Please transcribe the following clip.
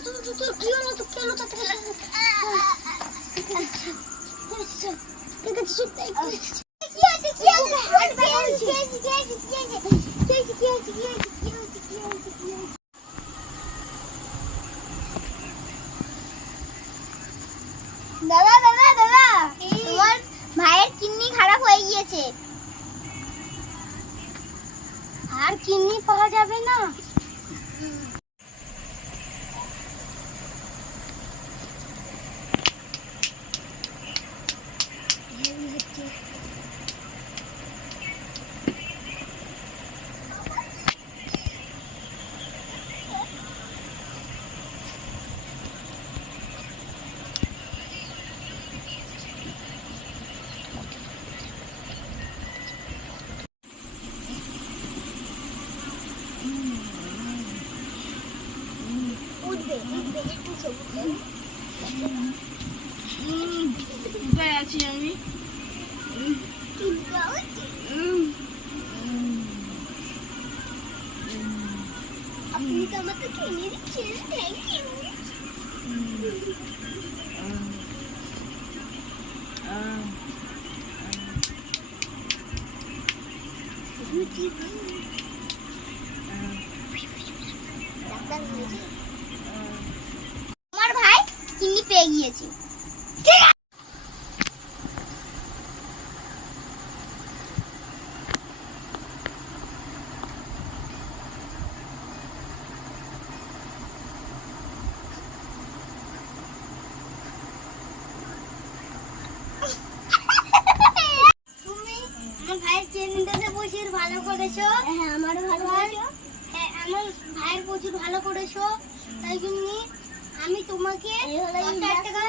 কি হলো তো কেন তো ঠিক আছে দাদা দাদা দাদা তোমার ভাইয়ের কিডনি খারাপ হয়ে গিয়েছে আর কিডনি পাওয়া যাবে না কোথায় আছি আমি আপনি তো আমাকে কিনে দিচ্ছেন থ্যাংক ইউ আমার ভাই কিডনি পেয়ে গিয়েছে আমার ভাইয়ের কিডনিটাতে প্রচুর ভালো করেছো হ্যাঁ আমারও ভালো করেছো হ্যাঁ আমার ভাইয়ের প্রচুর ভালো করেছো তাই জন্য আমি তোমাকে 10,000 টাকা